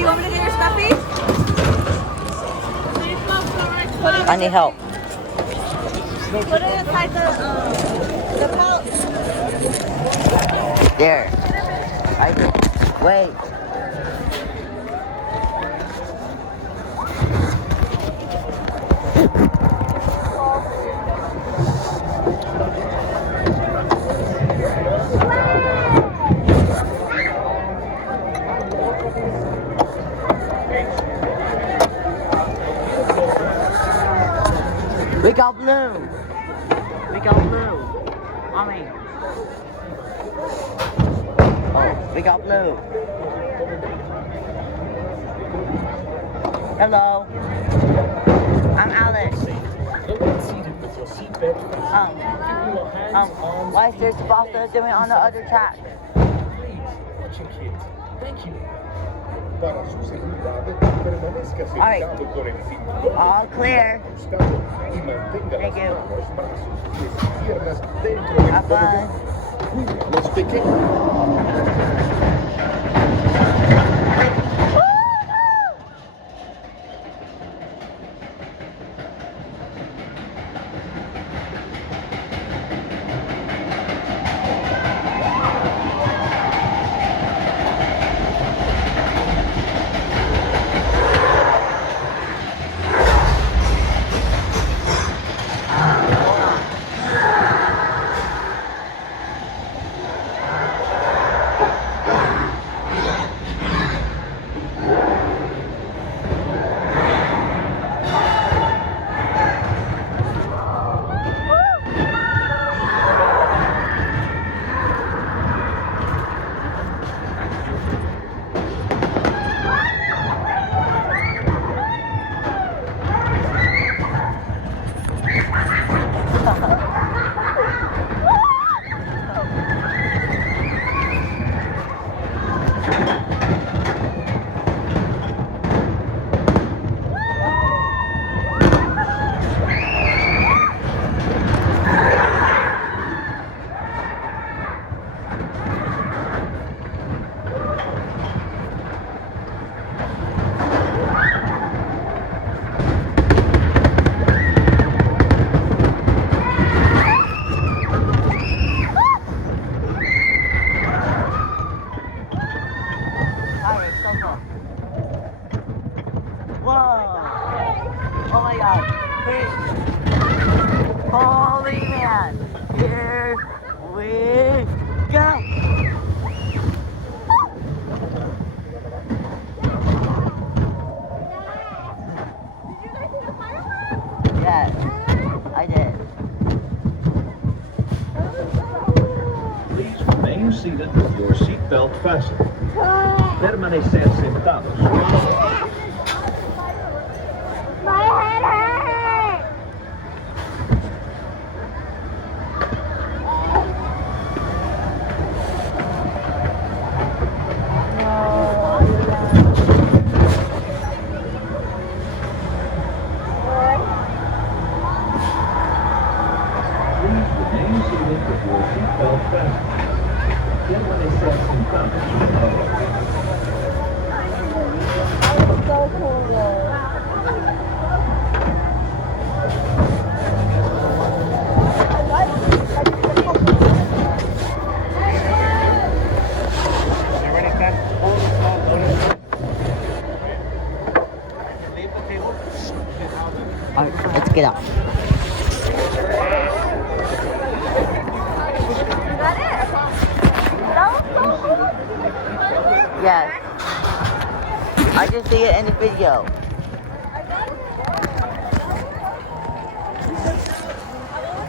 you want me to get your stuffy? I need help. Put it inside the pouch. There. Wait. We got blue. We got blue. Mommy. Oh, we got blue. Hello. I'm Alice. Why is there pasta doing on the other track? Thank you. Para su seguridad, permanezca sentado por encima del All clear. costado y mantenga Thank las you. manos, brazos, pies y piernas dentro del Have fun. Cuide a los pequeños. Whoa! Oh my God! Holy man! Here we go! Yes, I did. Please remain seated with your seatbelt fastened. Permanecer sentados. My head hurts. Please remain seated with your seatbelt fastened. Permanecer sentados. So cool though. Alright, let's get up. Yes. I can see it in the video.